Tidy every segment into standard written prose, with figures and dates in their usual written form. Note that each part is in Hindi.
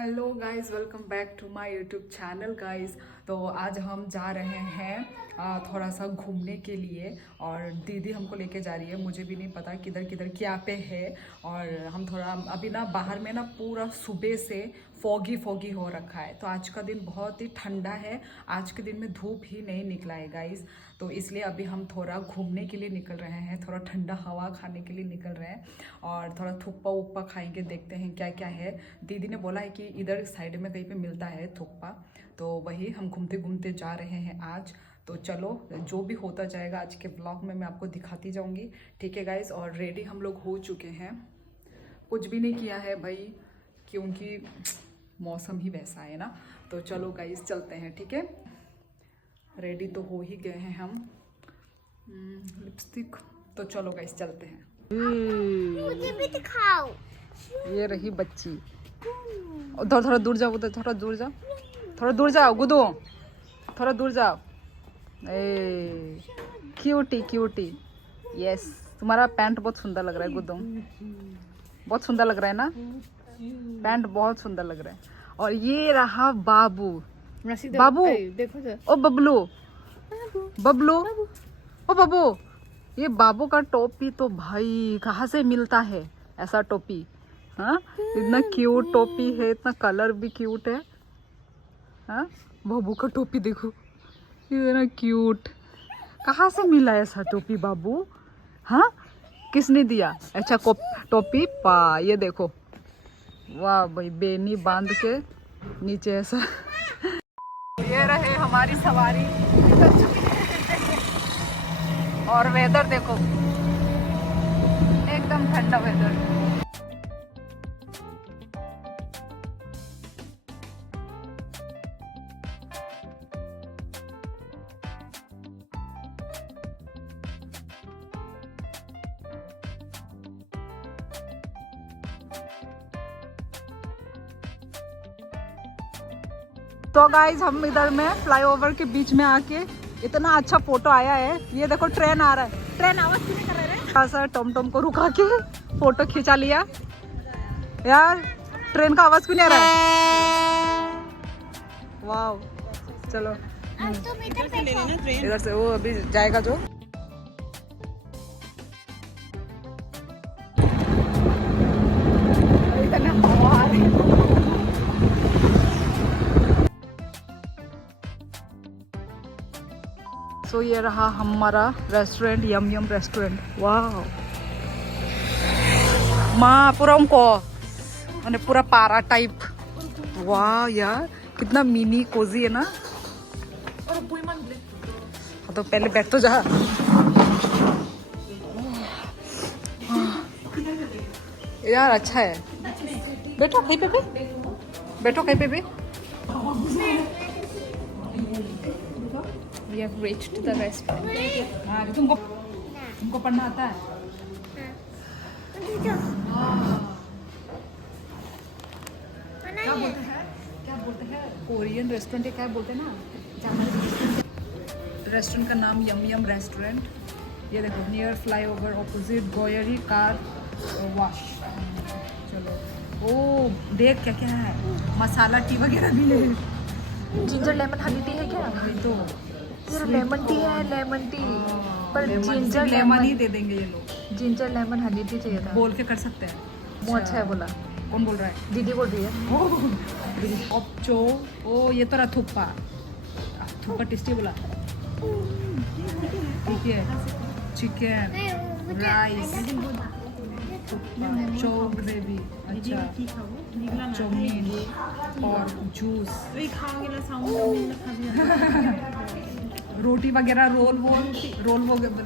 Hello guys, welcome back to my YouTube channel guys. तो आज हम जा रहे हैं थोड़ा सा घूमने के लिए और दीदी हमको लेके जा रही है। मुझे भी नहीं पता किधर किधर क्या पे है। और हम थोड़ा अभी ना बाहर में ना पूरा सुबह से फॉगी फॉगी हो रखा है। तो आज का दिन बहुत ही ठंडा है। आज के दिन में धूप ही नहीं निकला है गाइस। तो इसलिए अभी हम थोड़ा घूमने के लिए निकल रहे हैं, थोड़ा ठंडा हवा खाने के लिए निकल रहे हैं और थोड़ा थुप्पा उप्पा खाएंगे, देखते हैं क्या क्या है। दीदी ने बोला है कि इधर साइड में कहीं पे मिलता है थुप्पा, तो वही हम घूमते घूमते जा रहे हैं आज। तो चलो, जो भी होता जाएगा आज के ब्लॉग में मैं आपको दिखाती जाऊंगी, ठीक है गाइस। और रेडी हम लोग हो चुके हैं, कुछ भी नहीं किया है भाई, क्योंकि मौसम ही वैसा है ना। तो चलो गाइस चलते हैं, ठीक है। रेडी तो हो ही गए हैं हम। लिपस्टिक, तो चलो गाइस चलते हैं। मुझे भी दिखाओ। ये रही बच्ची। उधर थोड़ा दूर जाओ, उधर थोड़ा दूर जाओ, थोड़ा दूर जाओ गुदो, थोड़ा दूर जाओ। ए क्यूटी क्यूटी, यस। तुम्हारा पैंट बहुत सुंदर लग रहा है गुदो, बहुत सुंदर लग रहा है ना, पैंट बहुत सुंदर लग रहा है। और ये रहा बाबू, बाबू ओ बबलू, बबलू ओ बाबू। ये बाबू का टोपी तो भाई कहाँ से मिलता है ऐसा टोपी? हाँ, इतना क्यूट टोपी है, इतना कलर भी क्यूट है। हाँ, बाबू का टोपी देखो, इतना क्यूट। कहाँ से मिला ऐसा टोपी बाबू? हाँ, किसने दिया? अच्छा टोपी पा, ये देखो, वाह भाई, बेनी बांध के नीचे ऐसा। ये रहे हमारी सवारी और वेदर देखो, एकदम ठंडा वेदर। तो गाइज हम इधर में फ्लाईओवर के बीच में आके इतना अच्छा फोटो आया है। ये देखो ट्रेन आ रहा है, ट्रेन आवाज क्यों नहीं कर रहा है? सर टमटम को रुका के फोटो खिंचा लिया। यार ट्रेन का आवाज क्यों नहीं आ रहा है? वाह, चलो इधर से वो अभी जाएगा जो। सो ये रहा हमारा रेस्टोरेंट, यम यम रेस्टोरेंट। वाह माँ, पूरा उनको मैंने पूरा पारा टाइप। वाह यार, कितना मिनी कोजी है ना। तो पहले बैठ तो जा। यार अच्छा है, बैठो कहीं पे भी, बैठो कहीं पे भी। We have reached the restaurant. हाँ, तुमको पढ़ना आता है? क्या बोलते हैं, क्या बोलते हैं? कोरियन रेस्टोरेंट है, क्या बोलते हैं ना। रेस्टोरेंट का नाम यम यम रेस्टोरेंट। ये देखो, near flyover opposite Goyari car wash. चलो, ओ देख क्या क्या है, मसाला टी वगैरह भी है। जिंजर लेमन हनी टी है क्या? तो लेमन टी है, लेमन टी, पर जिंजर लेमन ही दे देंगे ये लोग। जिंजर लेमन हनी टी चाहिए था। बोल के कर सकते हैं। वो अच्छा है बोला। कौन बोल रहा है? दीदी बोल रही है। ऑप्चो, ओ ये तो रहा थुप्पा, थुप्पा टेस्टी बोला। ठीक है, चिकन राइस, चौ ग्रेवी, अच्छा चाउमीन और जूस, रोटी वगैरह,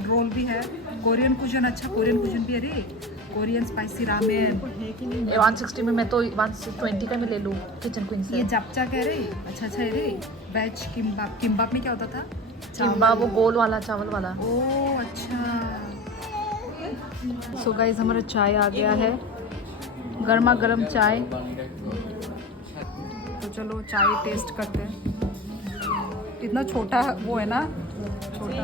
रोल भी है। कोरियन कुजन, अच्छा कोरियन कुजन भी है रे, कोरियन स्पाइसी रामेन। 160 में मैं तो 120 का मैं ले लूँ किचन क्वीन से। ये जापचा कह रही, अच्छा अच्छा है रे। वेज किम्बाप, किम्बाप में क्या होता था? किम्बाप, वो गोल वाला चावल वाला। ओ अच्छा। सो गाइस हमारा चाय आ गया है, गर्मा गर्म चाय। तो चलो चाय टेस्ट करते हैं। इतना छोटा वो है ना, छोटा।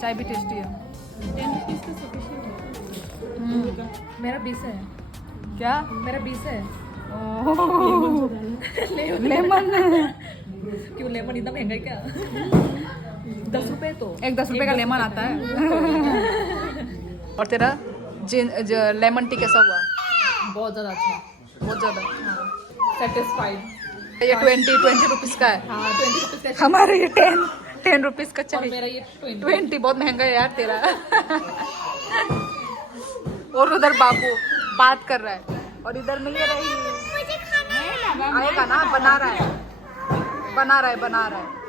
चाय भी टेस्टी है। मेरा 20 है। क्या मेरा 20 है। लेमन क्यों लेमन इतना महंगा है क्या? 10 रुपए तो एक 10 रुपए का लेमन आता है। और तेरा लेमन टी कैसा हुआ? बहुत ज्यादा अच्छा। बहुत ज्यादा। सेटिस्फाइड। ये 20 रुपीज का है। हाँ 20 रुपीज का। हमारे ये 10 रुपीज का और चाहिए। मेरा ये 20 बहुत महंगा है यार तेरा। और उधर बाबू बात कर रहा है और इधर मिल रही आएगा ना, बना रहा है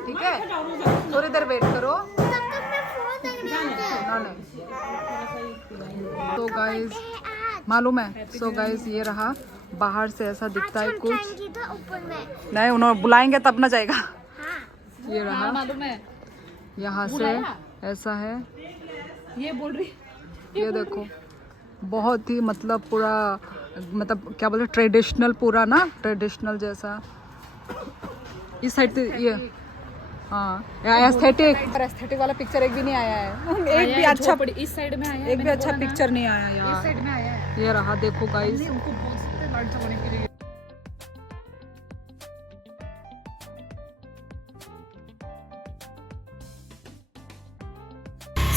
ठीक है। थोड़ी देर वेट करो ना। तो गाइस मालूम है, सो गाइस ये रहा, बाहर से ऐसा दिखता है कुछ। नहीं उन्होंने बुलाएंगे तब ना जाएगा। ये रहा, मालूम है। यहाँ से ऐसा है। ये बोल रही ये देखो बहुत ही मतलब पूरा मतलब क्या बोलते ट्रेडिशनल, पूरा ना ट्रेडिशनल जैसा। इस साइड से ये हाँ एस्थेटिक वाला पिक्चर एक भी नहीं आया है। एक भी अच्छा इस साइड में आया है। एक भी अच्छा पिक्चर नहीं आया इस यार। साइड में आया है। ये रहा देखो गाइस। उनको बोल सकते हैं लाइट जलाने के लिए।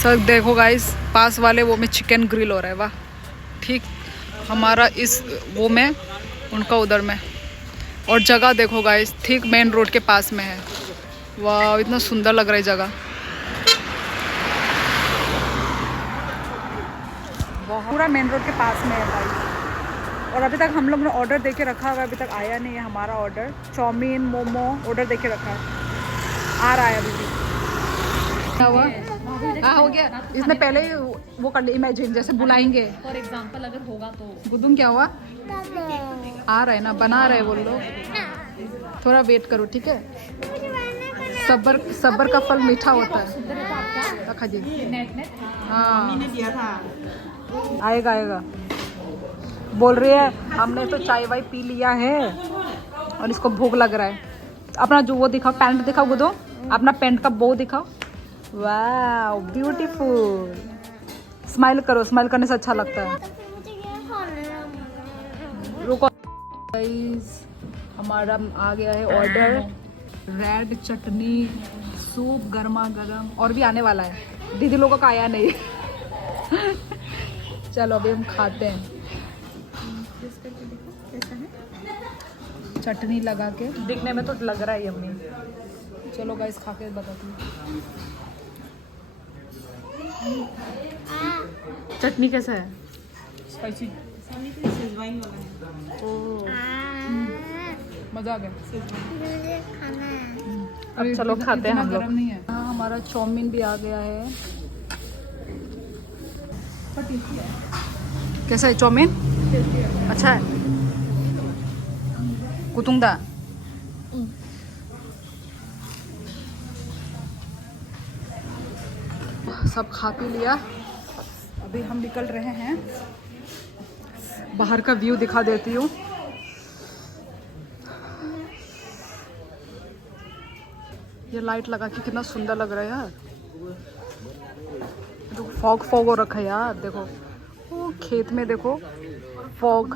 सर देखो गाइस, पास वाले वो में चिकन ग्रिल हो रहा है। वाह, ठीक हमारा इस वो में, उनका उधर में। और जगह देखो गाइस, ठीक मेन रोड के पास में है। वाह इतना सुंदर लग रहा है जगह, पूरा मेन रोड के पास में है गाइस। और अभी तक हम लोग ने ऑर्डर देके रखा हुआ है, अभी तक आया नहीं है हमारा ऑर्डर। चाउमीन मोमो ऑर्डर देके रखा है, आ रहा है अभी भी। क्या हुआ? हाँ हो गया। इसने पहले ही वो कर लिया, इमेजिन जैसे बुलाएंगे। फॉर एग्जांपल अगर होगा तो। गुदुम क्या हुआ? आ रहा है ना, बना रहे बोल लो। थोड़ा वेट करो ठीक है। सब्र का फल मीठा होता है। रखा जी। हाँ आएगा। बोल रही है हमने तो चाय वाय पी लिया है और इसको भूख लग रहा है। अपना जो वो दिखाओ, पैंट दिखाओ गुदुम, अपना पैंट का बो दिखाओ। वाह ब्यूटीफुल। स्माइल करो, स्माइल करने से अच्छा लगता है। रुको गाइस, हमारा आ गया है ऑर्डर। रेड चटनी सूप गर्मा गर्म, और भी आने वाला है। दीदी लोगों का आया नहीं। चलो अभी हम खाते हैं। चटनी लगा के दिखने में तो लग रहा है यम्मी। चलो गाइस खा के बताती हूँ। चटनी कैसा है? स्पाइसी, मजा आ गया। अब चलो खाते हैं हम लोग। गरम नहीं है। हाँ हमारा चाउमीन भी आ गया है। कैसा है चाउमीन? अच्छा है। कुतुंगदा सब खा पी लिया, अभी हम निकल रहे हैं। बाहर का व्यू दिखा देती हूँ। ये लाइट लगा के कितना सुंदर लग रहा है यार। देखो फॉग हो रखा है यार। देखो वो खेत में देखो फॉग।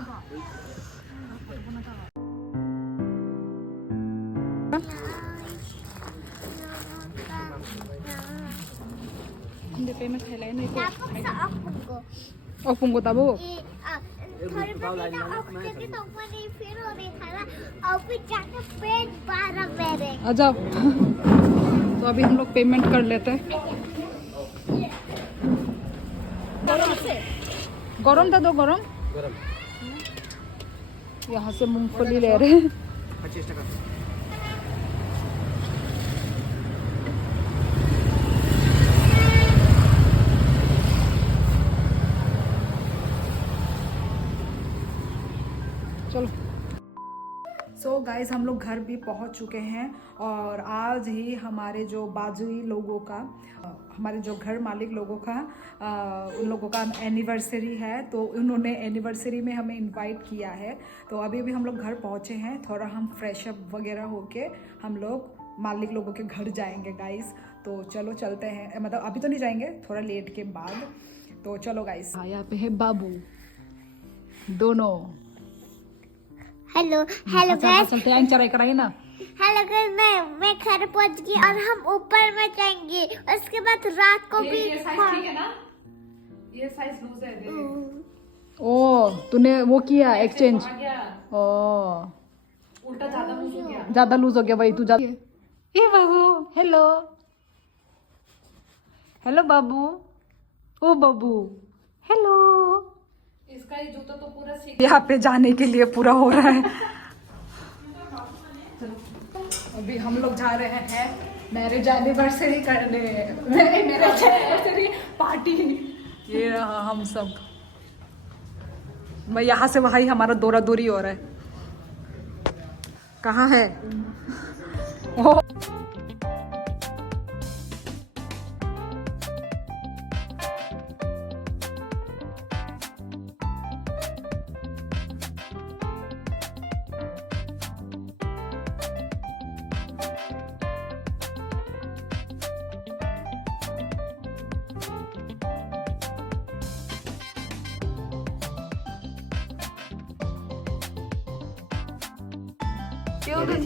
पेमेंट खेला नहीं तो Opung ko tabo. आ जाओ। तो अभी हम लोग पेमेंट कर लेते हैं। गरम था, दो गरम। यहाँ से मूंगफली ले रहे हैं। 25 টাকা। चलो। सो गाइस हम लोग घर भी पहुंच चुके हैं और आज ही हमारे जो बाजुई लोगों का, हमारे जो घर मालिक लोगों का, उन लोगों का एनिवर्सरी है। तो उन्होंने एनिवर्सरी में हमें इनवाइट किया है। तो अभी भी हम लोग घर पहुंचे हैं। थोड़ा हम फ्रेश अप वगैरह होके हम लोग मालिक लोगों के घर जाएंगे गाइस। तो चलो चलते हैं, मतलब अभी तो नहीं जाएंगे, थोड़ा लेट के बाद। तो चलो गाइस। यहाँ पे है बाबू दोनों। हेलो हेलो गाइस चलते हैं चढ़ाई कराई ना। हेलो गाइस मैं घर पहुंच गई और हम ऊपर में जाएंगे। उसके बाद रात को भी ये साइज ठीक है ना? ये साइज लूज है देख। ओ तूने वो किया एक्सचेंज। आ गया ओ उल्टा ज्यादा लूज हो गया। ज्यादा लूज हो गया भाई, तू जा। ये बाबू हेलो हेलो बाबू, ओ बाबू हेलो। इसका ये जूता तो पूरा सीख यहाँ पे जाने के लिए पूरा हो रहा है। अभी हम लोग जा रहे हैं मैरिज एनिवर्सरी करने, मैरिज एनिवर्सरी पार्टी। ये रहा हम सब। मैं यहाँ से वहाँ ही हमारा दौरा दूरी हो रहा है। कहाँ है ओ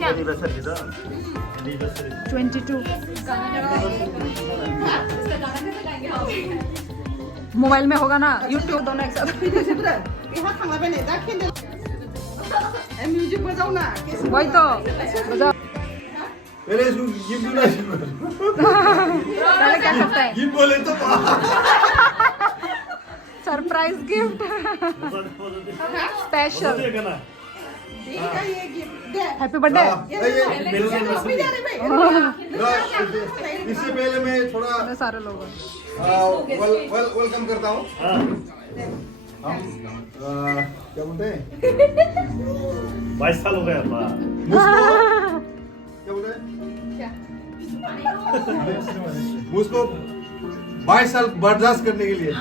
एनिवर्सरी다. एनिवर्सरी. 22 मोबाइल में होगा ना, यूट्यूब दोनों एक साथ। म्यूजिक बजाओ ना। वही तो बजाओ। पहले इसको गिफ्ट दूंगा इसको. पहले क्या करता है? गिफ्ट बोले तो सरप्राइज गिफ्ट स्पेशल। देगा ना. देखा ये गिफ्ट दे। Happy birthday. ये मेरे अभी जा रहे भाई। इससे पहले मैं थोड़ा सारे लोग वेलकम करता हूँ. हम क्या बोलते हैं 22 साल हो गए अपना. क्या बोलते हैं मुझको 22 साल बर्दाश्त करने के लिए.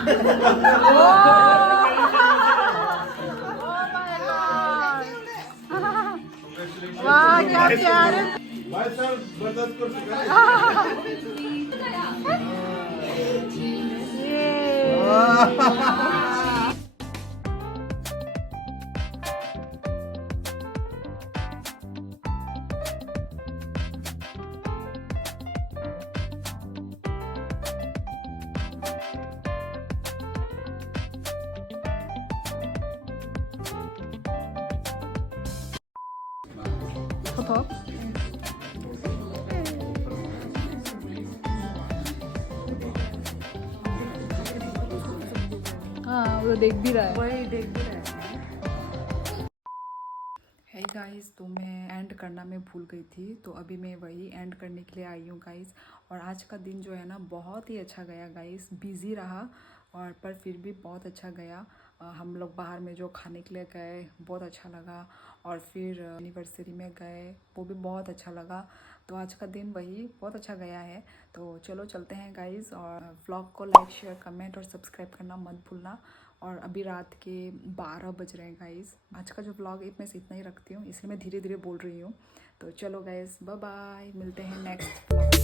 वाह क्या प्यार है। 22 साल बर्दाश्त कर चुका है. तो हाँ वो देख भी रहा है। वही देख भी रहे हैं। है गाइस, तो मैं एंड करना में भूल गई थी, तो अभी मैं वही एंड करने के लिए आई हूँ गाइस। और आज का दिन जो है ना बहुत ही अच्छा गया गाइस, बिजी रहा और पर फिर भी बहुत अच्छा गया। हम लोग बाहर में जो खाने के लिए गए बहुत अच्छा लगा, और फिर एनिवर्सरी में गए वो भी बहुत अच्छा लगा। तो आज का दिन वही बहुत अच्छा गया है। तो चलो चलते हैं गाइस, और व्लॉग को लाइक शेयर कमेंट और सब्सक्राइब करना मत भूलना। और अभी रात के 12 बज रहे हैं गाइस। आज का जो व्लॉग है मैं से इतना ही रखती हूँ, इसलिए मैं धीरे धीरे बोल रही हूँ। तो चलो गाइस बाय बाय, मिलते हैं नेक्स्ट व्लॉग।